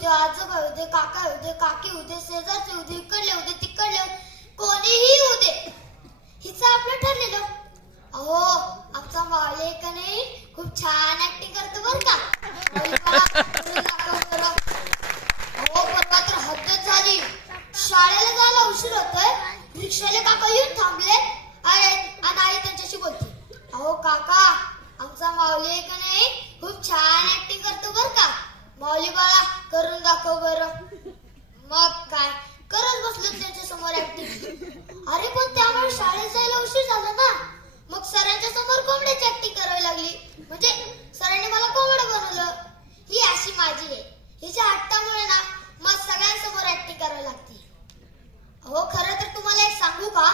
दे, आजोबा येऊ दे, काका येऊ दे, काकी येऊ दे, शेजारचे येऊ दे, इकडले येऊ दे, तिकडले येऊ दे, कोणीही येऊ दे, हिचं आपलं ठरलेलं. अहो आमचा मावळे का नाही खूप छान ऍक्टिंग करतो बरं का. अहो परवा तर हद्दच झाली. शाळेला जायला उशीर होतोय, रिक्षाले काका येऊन थांबले आणि आई त्यांच्याशी बोलते, अहो काका आमचा माऊली का नाही खूप छान ऍक्टिंग करतो बरं का. माऊली बाळा करून दाखव बरं. मग काय करत बसलो त्यांच्या समोर ऍक्टिंग. अरे पण त्यामुळे शाळेत जायला उशीर झाला ना, मग सरांच्या समोर कोंबड्याची ऍक्टिंग करावी लागली. म्हणजे सरांनी मला कोंबडं बनवलं. ही अशी माझी आहे. हिच्या हट्टामुळे ना मग सगळ्यांसमोर ऍक्टिंग करावी लागते. अहो खरं तर तुम्हाला एक सांगू का,